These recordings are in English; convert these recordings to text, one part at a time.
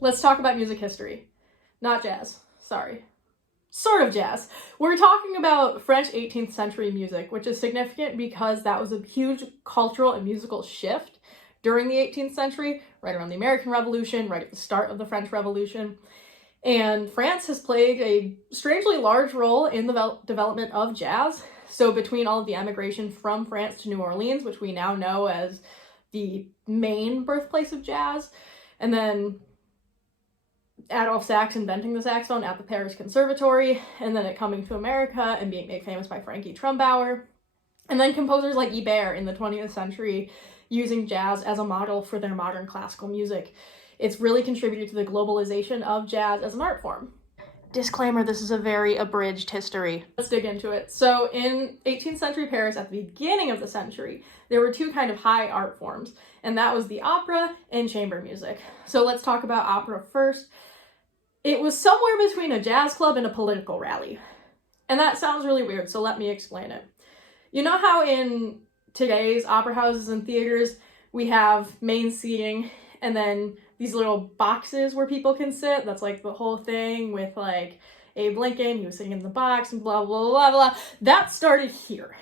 Let's talk about music history. Not jazz, sorry. Sort of jazz. We're talking about French 18th century music, which is significant because that was a huge cultural and musical shift during the 18th century, right around the American Revolution, right at the start of the French Revolution. And France has played a strangely large role in the development of jazz. So between all of the emigration from France to New Orleans, which we now know as the main birthplace of jazz, and then Adolphe Sax inventing the saxophone at the Paris Conservatory, and then it coming to America and being made famous by Frankie Trumbauer, and then composers like Ibert in the 20th century using jazz as a model for their modern classical music. It's really contributed to the globalization of jazz as an art form. Disclaimer, this is a very abridged history. Let's dig into it. So in 18th century Paris, at the beginning of the century, there were two kind of high art forms, and that was the opera and chamber music. So let's talk about opera first. It was somewhere between a jazz club and a political rally. And that sounds really weird, so let me explain it. You know how in today's opera houses and theaters, we have main seating and then these little boxes where people can sit? That's like the whole thing with like Abe Lincoln, he was sitting in the box and blah, blah, blah, blah. That started here.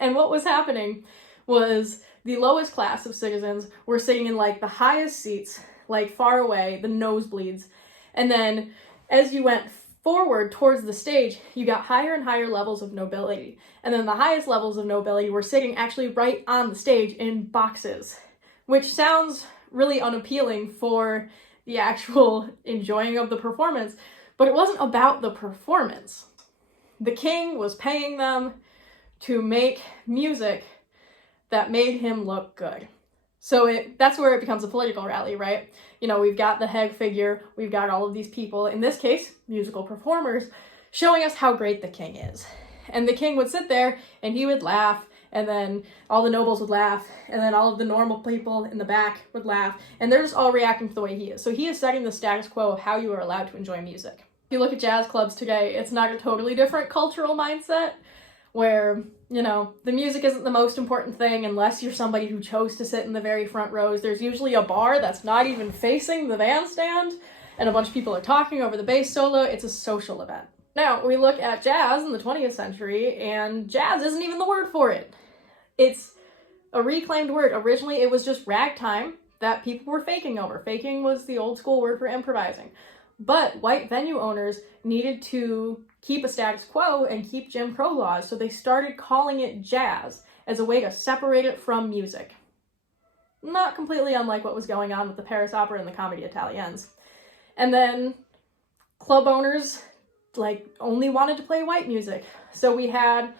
And what was happening was the lowest class of citizens were sitting in like the highest seats, like far away, the nosebleeds. And then as you went forward towards the stage, you got higher and higher levels of nobility. And then the highest levels of nobility were sitting actually right on the stage in boxes, which sounds really unappealing for the actual enjoying of the performance, but it wasn't about the performance. The king was paying them to make music that made him look good. So that's where it becomes a political rally, right? You know, we've got the head figure, we've got all of these people, in this case, musical performers, showing us how great the king is. And the king would sit there and he would laugh, and then all the nobles would laugh, and then all of the normal people in the back would laugh, and they're just all reacting to the way he is. So he is setting the status quo of how you are allowed to enjoy music. If you look at jazz clubs today, it's not a totally different cultural mindset, where, you know, the music isn't the most important thing unless you're somebody who chose to sit in the very front rows. There's usually a bar that's not even facing the bandstand, and a bunch of people are talking over the bass solo. It's a social event. Now, we look at jazz in the 20th century, and jazz isn't even the word for it. It's a reclaimed word. Originally, it was just ragtime that people were faking over. Faking was the old school word for improvising. But white venue owners needed to keep a status quo and keep Jim Crow laws, so they started calling it jazz as a way to separate it from music. Not completely unlike what was going on with the Paris Opera and the Comédie Italienne. And then club owners only wanted to play white music. So we had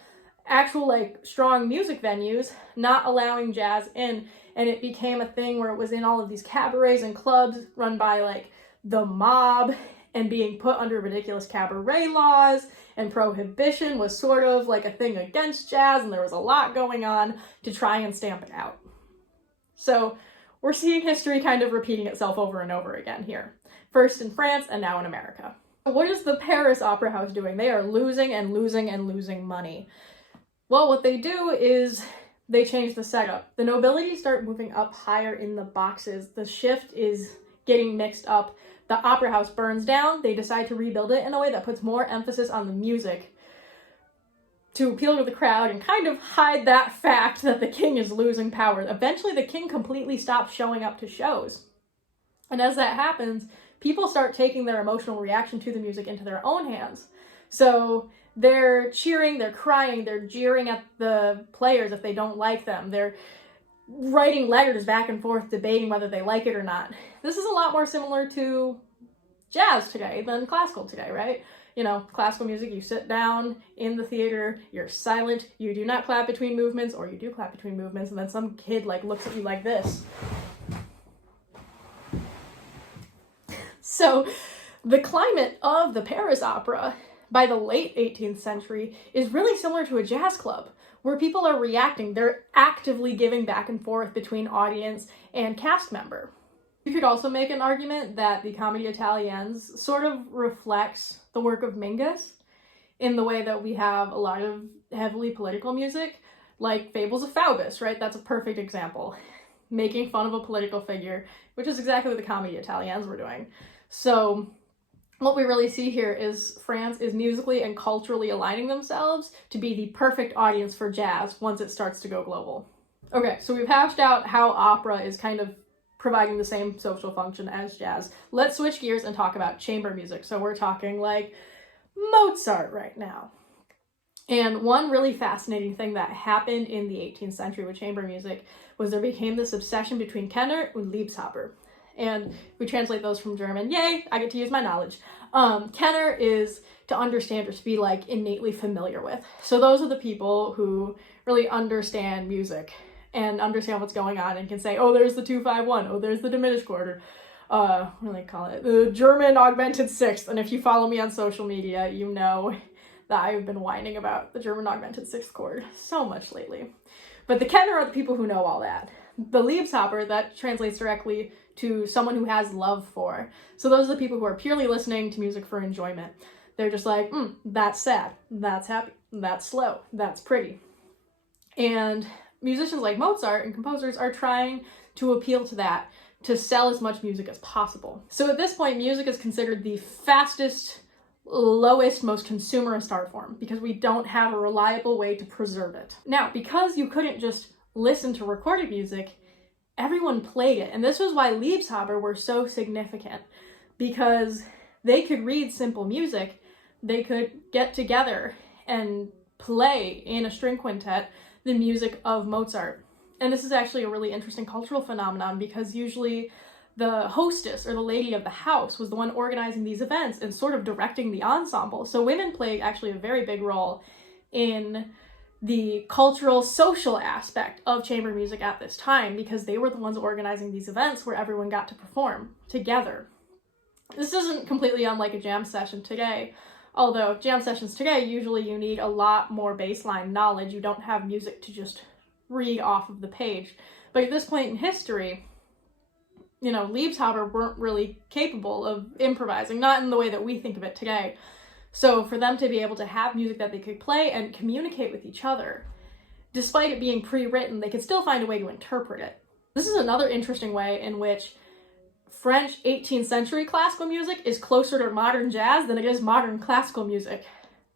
actual strong music venues not allowing jazz in, and it became a thing where it was in all of these cabarets and clubs run by the mob and being put under ridiculous cabaret laws, and prohibition was sort of like a thing against jazz, and there was a lot going on to try and stamp it out. So we're seeing history kind of repeating itself over and over again here. First in France and now in America. What is the Paris Opera House doing? They are losing and losing and losing money. Well, what they do is they change the setup. The nobility start moving up higher in the boxes. The shift is getting mixed up. The opera house burns down. They decide to rebuild it in a way that puts more emphasis on the music to appeal to the crowd and kind of hide that fact that the king is losing power. Eventually, the king completely stops showing up to shows. And as that happens, people start taking their emotional reaction to the music into their own hands. So they're cheering, they're crying, they're jeering at the players if they don't like them. They're writing letters back and forth, debating whether they like it or not. This is a lot more similar to jazz today than classical today, right? You know, classical music, you sit down in the theater, you're silent, you do not clap between movements, or you do clap between movements, and then some kid looks at you like this. So the climate of the Paris Opera by the late 18th century is really similar to a jazz club, where people are reacting. They're actively giving back and forth between audience and cast member. You could also make an argument that the Comédie Italienne sort of reflects the work of Mingus in the way that we have a lot of heavily political music, like Fables of Faubus, right? That's a perfect example. Making fun of a political figure, which is exactly what the Comédie Italienne were doing. So what we really see here is France is musically and culturally aligning themselves to be the perfect audience for jazz once it starts to go global. Okay, so we've hashed out how opera is kind of providing the same social function as jazz. Let's switch gears and talk about chamber music. So we're talking like Mozart right now. And one really fascinating thing that happened in the 18th century with chamber music was there became this obsession between Kenner and Liebhaber. And if we translate those from German, yay, I get to use my knowledge. Kenner is to understand or to be like innately familiar with. So those are the people who really understand music and understand what's going on and can say, oh, there's the 2-5-1, oh, there's the diminished chord, what do they call it? The German augmented sixth. And if you follow me on social media, you know that I've been whining about the German augmented sixth chord so much lately. But the Kenner are the people who know all that. The Liebhaber, that translates directly to someone who has love for. So those are the people who are purely listening to music for enjoyment. They're just like, that's sad, that's happy, that's slow, that's pretty. And musicians like Mozart and composers are trying to appeal to that, to sell as much music as possible. So at this point, music is considered the fastest, lowest, most consumerist art form because we don't have a reliable way to preserve it. Now, because you couldn't just listen to recorded music, everyone played it. And this was why Liebhaber were so significant, because they could read simple music, they could get together and play in a string quintet the music of Mozart. And this is actually a really interesting cultural phenomenon because usually the hostess or the lady of the house was the one organizing these events and sort of directing the ensemble. So women played actually a very big role in the cultural, social aspect of chamber music at this time because they were the ones organizing these events where everyone got to perform together. This isn't completely unlike a jam session today, although jam sessions today, usually you need a lot more baseline knowledge. You don't have music to just read off of the page. But at this point in history, Liebhaber weren't really capable of improvising, not in the way that we think of it today. So for them to be able to have music that they could play and communicate with each other, despite it being pre-written, they could still find a way to interpret it. This is another interesting way in which French 18th century classical music is closer to modern jazz than it is modern classical music,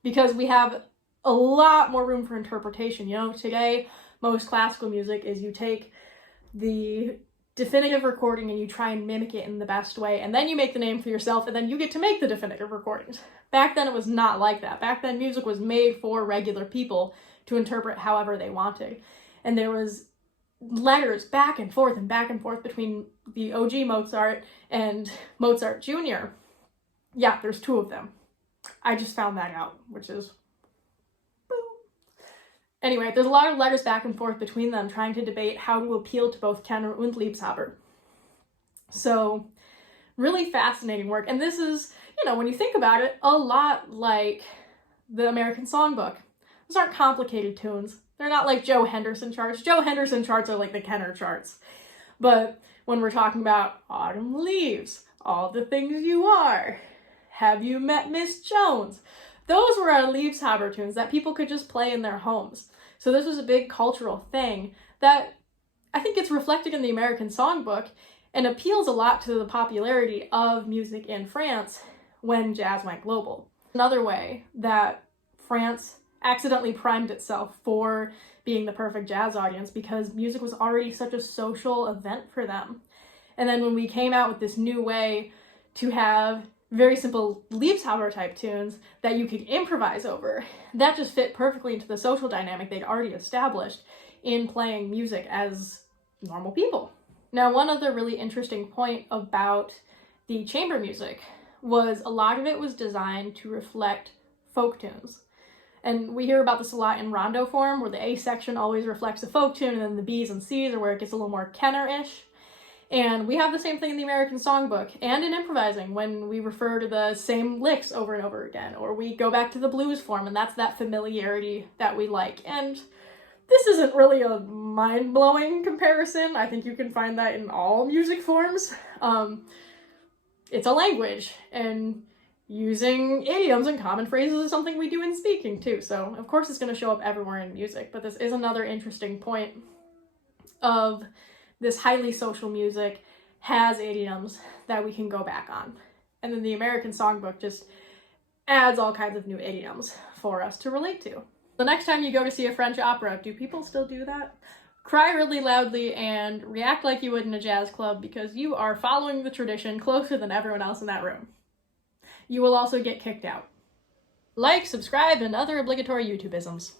because we have a lot more room for interpretation. Today, most classical music is you take the definitive recording and you try and mimic it in the best way, and then you make the name for yourself, and then you get to make the definitive recordings. Back then it was not like that. Back then music was made for regular people to interpret however they wanted. And there was letters back and forth between the OG Mozart and Mozart Jr. Yeah, there's two of them. I just found that out, which is Anyway, there's a lot of letters back and forth between them trying to debate how to appeal to both Kenner and Liebhaber. So, really fascinating work. And this is, when you think about it, a lot like the American Songbook. Those aren't complicated tunes. They're not like Joe Henderson charts. Joe Henderson charts are like the Kenner charts. But when we're talking about Autumn Leaves, All the Things You Are, Have You Met Miss Jones? Those were our Liebhaber tunes that people could just play in their homes. So this was a big cultural thing that I think gets reflected in the American Songbook and appeals a lot to the popularity of music in France when jazz went global. Another way that France accidentally primed itself for being the perfect jazz audience because music was already such a social event for them. And then when we came out with this new way to have very simple Liebhaber type tunes that you could improvise over, that just fit perfectly into the social dynamic they'd already established in playing music as normal people. Now, one other really interesting point about the chamber music was a lot of it was designed to reflect folk tunes. And we hear about this a lot in rondo form, where the A section always reflects a folk tune, and then the B's and C's are where it gets a little more Kenner-ish. And we have the same thing in the American Songbook and in improvising when we refer to the same licks over and over again, or we go back to the blues form, and that's that familiarity that we like. And this isn't really a mind-blowing comparison. I think you can find that in all music forms. It's a language, and using idioms and common phrases is something we do in speaking too. So of course it's going to show up everywhere in music, but this is another interesting point of this highly social music has idioms that we can go back on. And then the American songbook just adds all kinds of new idioms for us to relate to. The next time you go to see a French opera, do people still do that? Cry really loudly and react like you would in a jazz club because you are following the tradition closer than everyone else in that room. You will also get kicked out. Like, subscribe, and other obligatory YouTube-isms.